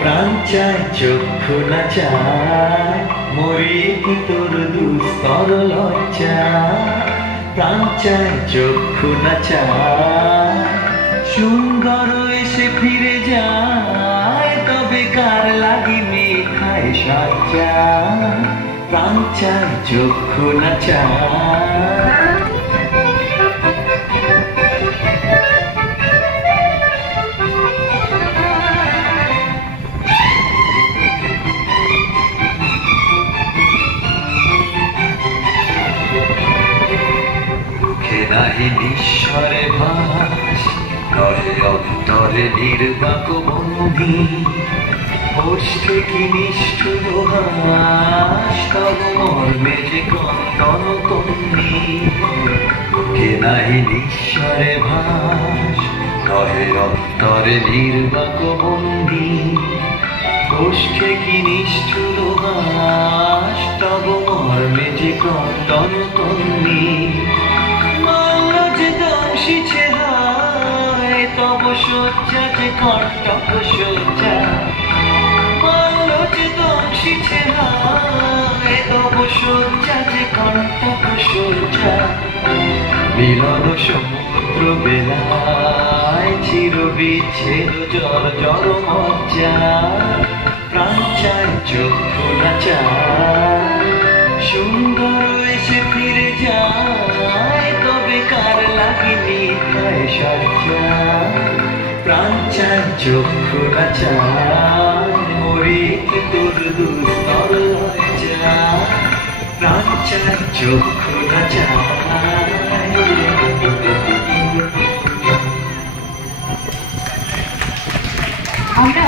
প্রাণ চায় চক্ষু না চায় মরি কি তোর দুস্তর লজ্জা। প্রাণ চায় চক্ষু না চায় সুন্দর এসে ফিরে যায়, তবে কার লাগিনি খায় সজ্জা। প্রাণ চায় চক্ষু না চায়। নাহি নিঃস্বরে ভাস নহে অন্তরে নির্বাক বন্ধি। ওষ্ঠে কি নিষ্ঠুর হাস তব মর্মে যে কন্দন কন্দি। কে নাহি নিঃস্বরে ভাস নহে অন্তরে নির্বাক বন্ধি। ওষ্ঠে কি নিষ্ঠুর হাস তব মর্মে যে কন্দন কন্দি। তব সজ্জা যে কণ্টক সজ্জা, মাল্য যে দংশিছে হায় তব সজ্জা যে কণ্টক সজ্জা। মিলন সমুদ্র বেলায় চির বিচ্ছেদ জল জল মজ্জা। প্রাণ চায় চক্ষু না চায় সুন্দর এসে ফিরে যায়, তবে কার লাগিনি খায় সজ্জা। প্রাণ চায় চক্ষু না চায় মরি কি তোর দুস্তর লজ্জা। প্রাণ চায় চক্ষু না চায়। আমরা